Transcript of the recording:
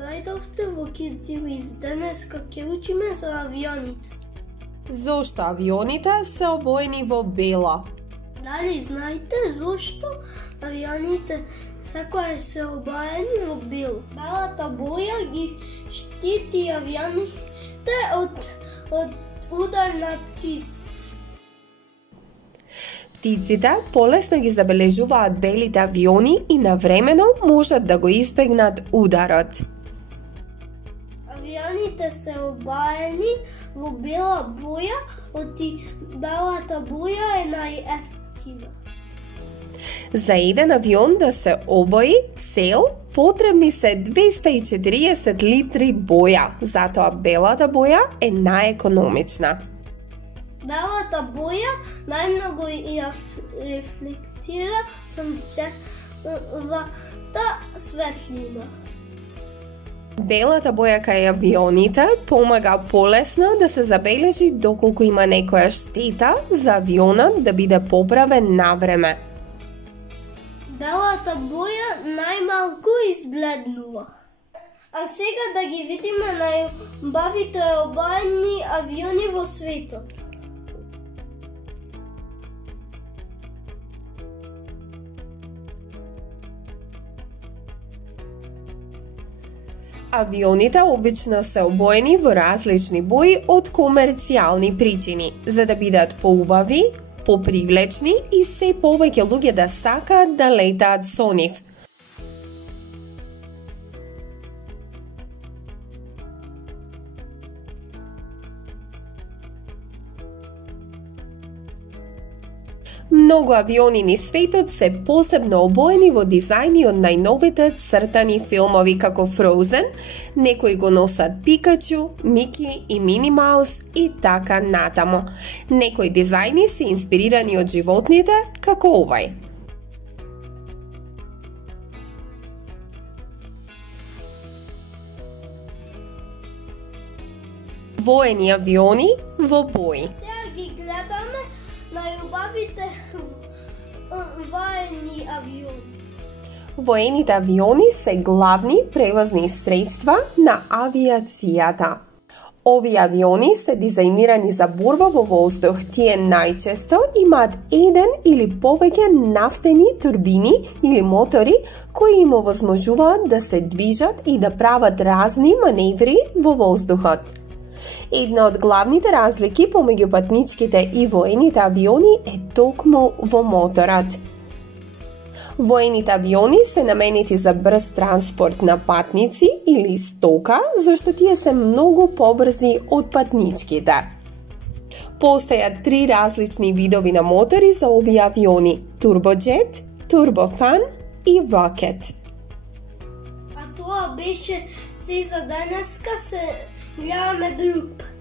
Најдовте во Кидзивиз, денеска ќе учиме за авионите. Зошто авионите се обоени во бела? Дали знаете зошто авионите секојаш се обоени во бело? Белата боја ги штити авионите од удар на птици. Птиците полесно ги забележуваат белите авиони и навремено можат да го избегнат ударот. Авионите се обаени во бела боја, оти белата боја е најефтина. За еден авион да се обои цел, потребни се 240 литри боја, затоа белата боја е најекономична. Белата боја најмногу ја рефлектира сончевата светлина. Белата боја кај авионите помага полесно да се забележи доколку има некоја штета за авионот да биде поправен навреме. Белата боја најмалку избледнува. А сега да ги видиме најубавите обоени авиони во светот. Авионите обично се обоени во различни бои од комерцијални причини, за да бидат поубави, попривлечни и се повеќе луѓе да сакаат да летаат со нив. Многу авиони низ светот се посебно обоени во дизајни од најновите цртани филмови како Frozen, некои го носат Пикачу, Мики и Мини Маус и така натаму. Некои дизајни се инспирирани од животните како овај. Воени авиони во бои. Сега ги гледаме најубавите воени авиони. Воените авиони се главни превозни средства на авиацијата. Овие авиони се дизајнирани за борба во воздух. Тие најчесто имаат еден или повеќе нафтени турбини или мотори кои им овозможуваат да се движат и да прават разни маневри во воздухот. Една од главните разлики помеѓу патничките и воените авиони е токму во моторот. Воените авиони се наменети за брз транспорт на патници или стока, зашто тие се многу побрзи од патничките. Постојат 3 различни видови на мотори за овие авиони: турбоджет, турбофан и рокет. А тоа беше се за денеска, се гледаме друг пат.